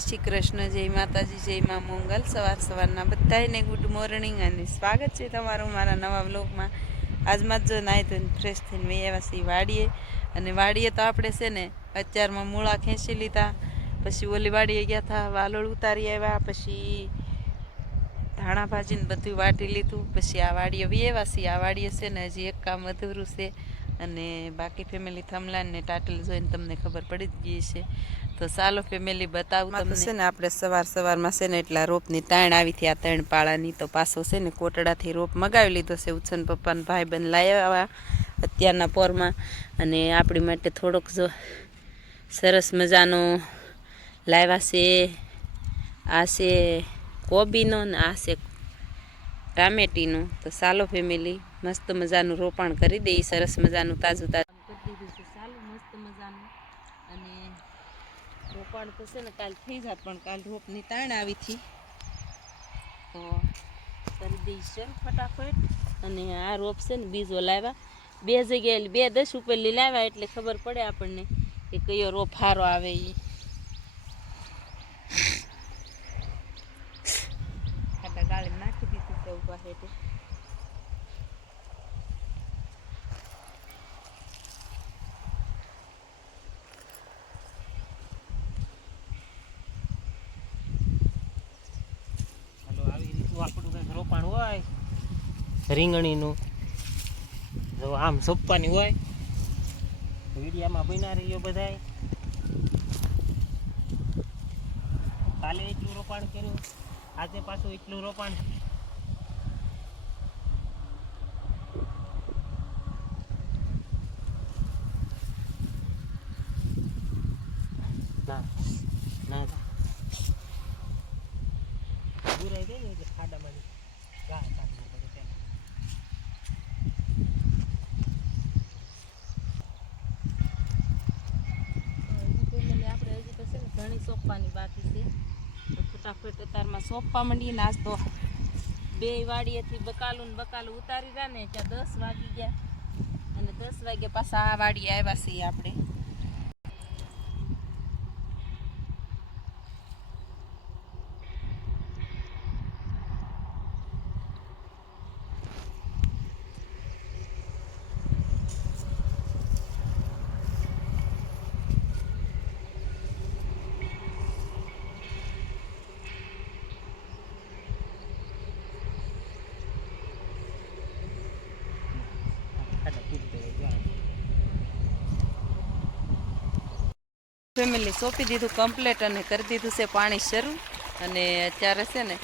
શ્રી કૃષ્ણ, જય માતાજી, જય મા મંગલ। સવારના બધાને ગુડ મોર્નિંગ અને સ્વાગત છે તમારું મારા નવા વ્લોગમાં। આજમાં જો નાહી ધોઈને ફ્રેશ થઈને મેં આવ્યા છીએ વાડીએ, અને વાડીએ તો આપણે છે ને અત્યારમાં મૂળા ખેંચી લીધા, પછી ઓલી વાડીએ ગયા હતા, વાલોળ ઉતારી આવ્યા, પછી ધાણા ભાજીને બધું વાટી લીધું, પછી આ વાડીએ આવ્યા છીએ। આ વાડીએ છે ને હજી એક કામ અધૂરું છે, અને બાકી ફેમિલી થમલાન ને ટાટલ જોઈને તમને ખબર પડી જ ગઈ છે। તો ચાલો ફેમિલી બતાવું તમને। છે ને આપણે સવારમાં છે ને એટલા રોપની તાણ આવી હતી, આ 3 પાળાની। તો પાછો છે ને કોટડાથી રોપ મગાવી લીધો છે, ઉછન પપ્પાને ભાઈ બંધ લાવ્યા અત્યારના પોરમાં, અને આપણી માટે થોડોક જો સરસ મજાનો લાવ્યા છે। આ છે કોબીનો ને આ છે ટામેટીનું। તો ચાલો ફેમિલી મસ્ત મજાનું રોપાણ કરી દઈએ, સરસ મજાનું તાજું કરી દીધું છે। ચાલો મસ્ત મજાનું, અને રોપાણ તો છે ને કાલ થઈ જાત, પણ કાલ રોપની તાણ આવી હતી, તો કરી દઈ શરૂ ફટાફટ। અને આ રોપ છે ને બીજો લાવ્યા, 2 જગ્યાએ 2 10 ઉપરલી લાવ્યા, એટલે ખબર પડે આપણને કે કયો રોપ સારો આવે એ। ખાટા ગાળી નાખી દીધી છે ઉભા હેઠે। આપણું કંઈક રોપાણ હોય રીંગણીનું, જો આમ સોંપવાની હોય, વિડીયામાં બન્યા રહીયો બધાય। કાલે એટલું રોપાણ કર્યું, આજે પાછું એટલું રોપાણ। ના ના બુરાઈ દે ને એટલે ખાડામાં ઘા કાઢવું પડે પહેલાં। આપણે હજી તો છે ને ઘણી સોંપવાની બાકી છે, તો ફટાફટ ઉતારમાં સોંપવા માંડીએ। આજ તો 2 વાડીએથી બકાલું ઉતારી રહ્યા ને ત્યાં 10 વાગી ગયા, અને 10 વાગ્યા પાછા આ વાડીએ આવ્યા છીએ આપણે। ફેમિલી સોંપી દીધું કમ્પ્લીટ, અને કરી દીધું છે પાણી શરૂ। અને અત્યારે છે ને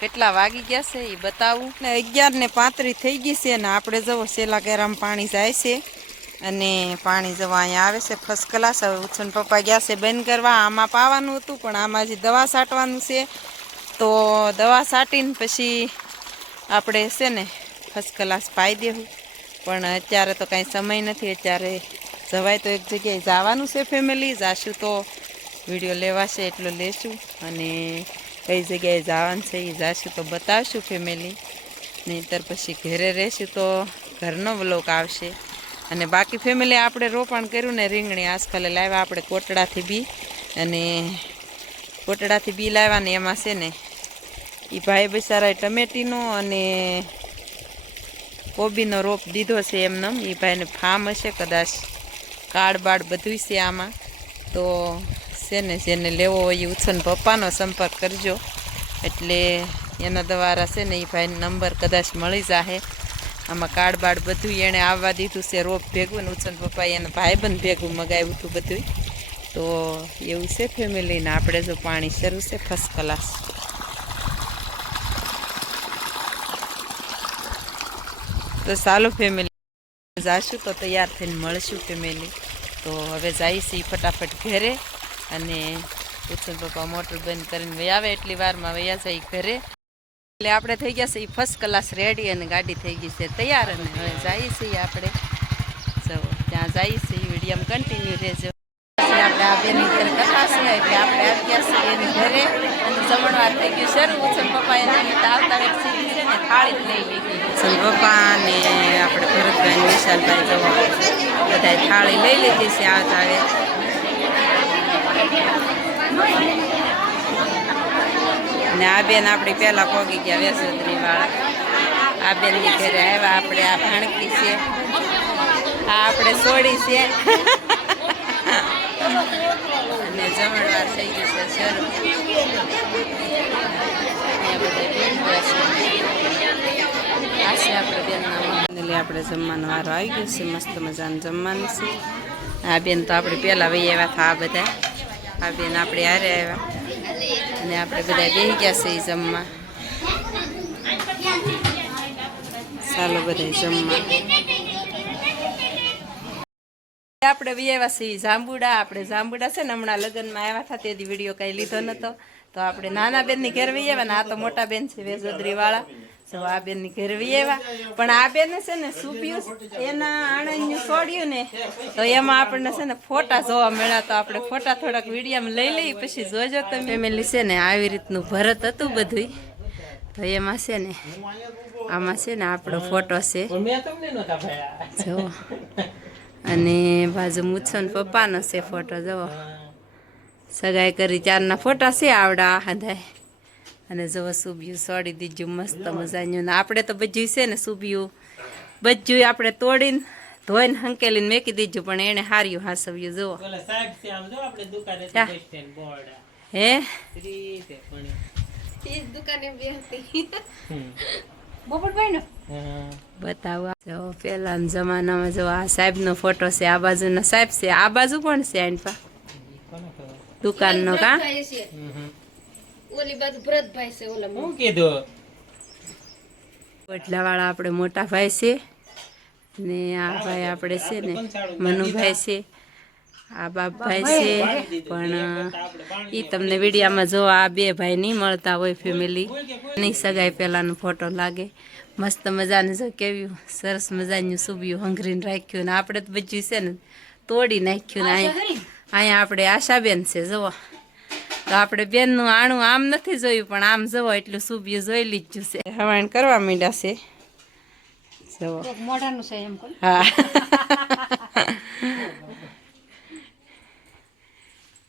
કેટલા વાગી ગયા છે એ બતાવું ને, 11:35 થઈ ગઈ છે, અને આપણે જવો સેલા કેરામાં પાણી જાય છે, અને પાણી જવા અહીંયા આવે છે ફર્સ્ટ ક્લાસ। હવે ઉછન પપ્પા ગયા છે બંધ કરવા, આમાં પાવાનું હતું પણ આમાં હજી દવા છાંટવાનું છે, તો દવા છાંટીને પછી આપણે છે ને ફર્સ્ટ ક્લાસ પાઈ દેવું, પણ અત્યારે તો કાંઈ સમય નથી। અત્યારે જવાય તો એક જગ્યાએ જવાનું છે ફેમિલી, જાશું તો વિડીયો લેવાશે એટલો લેશું, અને કઈ જગ્યાએ જવાનું છે એ જાશું તો બતાવશું ફેમિલી, નહીંતર પછી ઘરે રહેશું તો ઘરનો વ્લોગ આવશે। અને બાકી ફેમિલી આપણે રોપાણ કર્યું ને રીંગણી આજકાલે લાવ્યા આપણે કોટડાથી બી, અને કોટડાથી બી લાવ્યા ને એમાં છે ને એ ભાઈ બિચારાએ ટમેટીનો અને કોબીનો રોપ દીધો છે એમને। એ ભાઈને ફાર્મ હશે કદાચ, કાર્ડ બાડ બધું છે આમાં, તો છે ને જેને લેવો હોય એ ઉછન પપ્પાનો સંપર્ક કરજો, એટલે એના દ્વારા છે ને એ ભાઈનો નંબર કદાચ મળી જશે। આમાં કાર્ડ બાડ બધું એણે આવવા દીધું છે રોપ ભેગું, ને ઉછન પપ્પાએ એના ભાઈબંધ ભેગું મગાવ્યું હતું બધું, તો એવું છે ફેમિલીને। આપણે જો પાણી શરૂ છે ફર્સ્ટ ક્લાસ। તો ચાલો ફેમિલી જાશું તો તૈયાર થઈને મળશું ફેમિલી। તો હવે જઈએ છીએ ફટાફટ ઘરે, અને ઉછન પપ્પા મોટર બંધ કરીને વહી આવે એટલી વારમાં વયા જાય ઘરે, એટલે આપણે થઈ ગયા છે ફર્સ્ટ ક્લાસ રેડી, અને ગાડી થઈ ગઈ છે તૈયાર, અને હવે જઈએ છીએ આપણે જો ત્યાં જઈએ છીએ, વિડીયોમાં કન્ટિન્યુ રહેજો। આપણે આ બેની ઘરે કથા છે એટલે આપણે આવી ગયા છીએ એની ઘરે, અને જમણવાર થઈ ગયું શરૂ। ઉછન પપ્પા એને આવતા વેત સીધી છે ને થાળી જ લઈ લીધી, ઉછન પપ્પા ને આપણે ભરતભાઈ વિશાલભાઈ જવા બધા થાળી લઈ લીધી છે આવતા વેત। અને આ બેન આપણી પહેલા પહોંચી ગયા વેસોદરી વાળા. આ બેન ની ઘરે આવ્યા આપણે. આ ભાણકી છે, આ આપણે સોડી છે. અને જમણવાર થઈ ગયું છે શરૂ. આ છે આપણે બેનના ફાઇનલી આપણે જમવાનો વારો આવી ગયો છે. મસ્ત મજાનું જમવાનું છે. આ બેન તો આપણે પહેલા વહી આવ્યા હતા. આ બધા આ બેન આપણે હારે આવ્યા અને આપણે બધા બેસી ગયા છે જમવા. ચાલો બધા જમવા. આપણે વિયાવા છીએ જાંબુડા. આપણે જાંબુડા છે ને હમણાં લગ્નમાં આવ્યા હતા તેથી વિડીયો કઈ લીધો નતો. તો આપણે નાના બેનની ઘર વિયાવા ને આ તો મોટા બેન છે વેસોદરી વાળા. તો આ બેનની ઘર વિયાવા. પણ આ બેન છે ને સુપ્યું એના આણંદનું છોડ્યું ને તો એમાં આપણને છે ને ફોટા જોવા મળ્યા. તો આપણે ફોટા થોડાક વિડીયામાં લઈ લઈએ પછી જોજો તમે. ફેમિલી છે ને આવી રીતનું ભરત હતું બધું. તો એમાં છે ને આમાં છે ને આપણો ફોટો છે જો. અને બાજુ મુછન પપ્પાનો છે ફોટો જવો. સગાઈ કરી ચારના ફોટા છે આવડા હદાય. અને જવો સુબ્યું સોડી દીધું મસ્ત મજાનું. ને આપણે તો બધું છે ને સુબ્યું બધું આપણે તોડીને ધોઈને હંકેલીને મેકી દીધું. પણ એને હાર્યું હાસવ્યું જુઓ. હે બતાવો જો પેલા જમાનામાં જો આ સાહેબ નો ફોટો છે. આ બાજુનો સાહેબ છે. આ બાજુ કોણ છે આનપા દુકાન નો કા ઓલી બાજુ ભરતભાઈ છે. ઓલા હું કીધું વડલા વાળા આપણે મોટા ભાઈ છે. ને આ ભાઈ આપણે છે ને મનુભાઈ છે. આ બાપભાઈ છે. પણ એ તમને વિડીયામાં જો આ બે ભાઈ નહીં મળતા હોય ફેમિલી નહીં સગાઈ પહેલાનો ફોટો લાગે. મસ્ત મજાનું જો કેવું સરસ મજાનું સુબ્યું હંગરીને રાખ્યું. ને આપણે તો બધું છે ને તોડી નાખ્યું. ને અહીંયા આપણે આશાબેન છે જુઓ. તો આપણે બેનનું આણું આમ નથી જોયું પણ આમ જવો એટલું સુબ્યું જોઈ લીધું છે. હવાણ કરવા માંડ્યા છે જવો. મોઢાનું છે એમ કોઈ. હા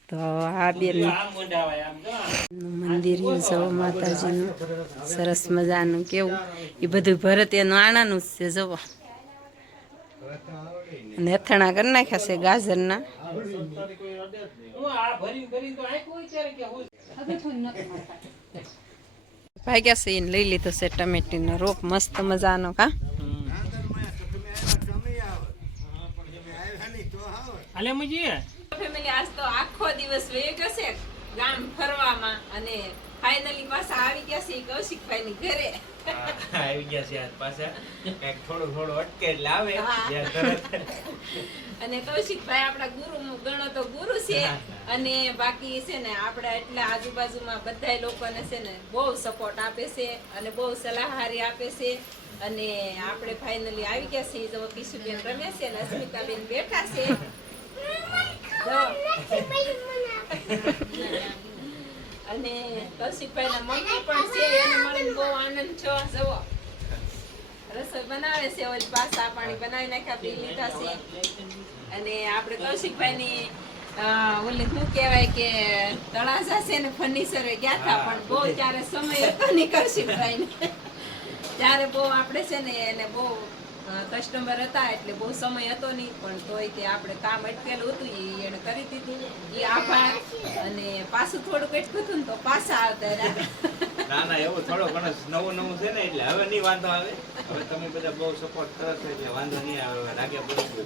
તો આ બેન મંદિર જો માતાજીનું સરસ મજાનું કેવું એ બધું ભરત એનું આણાનું જ છે જવો. અને અથાણા કરી નાખ્યા છે ગાજરના. ભાગ્યા છે એને લઈ લીધો છે ટમેટીનો રોપ મસ્ત મજાનો કા. ફેમિલી આજ તો આખો દિવસ વહી ગયો છે ગામ ફરવામાં. અને ફાઇનલી પાછા આવી ગયા છે કૌશિકભાઈ ની ઘરે. આવી ગયા છે આજ પાછા. કઈક થોડું થોડું અટકે એટલે આવે. અને કૌશિકભાઈ આપણા ગુરુ ગણો તો ગુરુ છે. અને બાકી છે ને આપણા એટલા આજુબાજુમાં બધા લોકોને છે ને બહુ સપોર્ટ આપે છે અને બહુ સલાહહારી આપે છે. અને આપણે ફાઇનલી આવી ગયા છીએ. જો કિશુબેન રમે છે અને અસ્મિતાબેન બેઠા છે. અને કૌશિકભાઈ ના મમ્મી પણ છે. એને મળીને બહુ આનંદ છો. જવો રસોઈ બનાવે છે. ઓલી પાસા પાણી બનાવી નાખ્યા પી લીધા છે. અને આપણે કૌશિકભાઈ ની ઓલી શું કહેવાય કે તળાજા છે ને ફર્નિચર ગયા હતા. પણ બહુ ત્યારે સમય હતો નહીં કૌશિકભાઈ ને. ત્યારે બહુ આપણે છે ને એને બહુ કસ્ટમર હતા એટલે બહુ સમય હતો નહીં. પણ તોય તે આપણે કામ અટકેલું હતું એને કરી દીધું. એ આભાર. અને પાછું થોડુંક અટકું હતું ને તો પાછા આવતા રહ્યા. ના ના એવું થોડો ઘણો નવું નવું છે ને એટલે હવે નહીં વાંધો આવે. હવે તમે બધા બહુ સપોર્ટ કરો છો એટલે વાંધો નહીં આવે. લાગે બરોબર.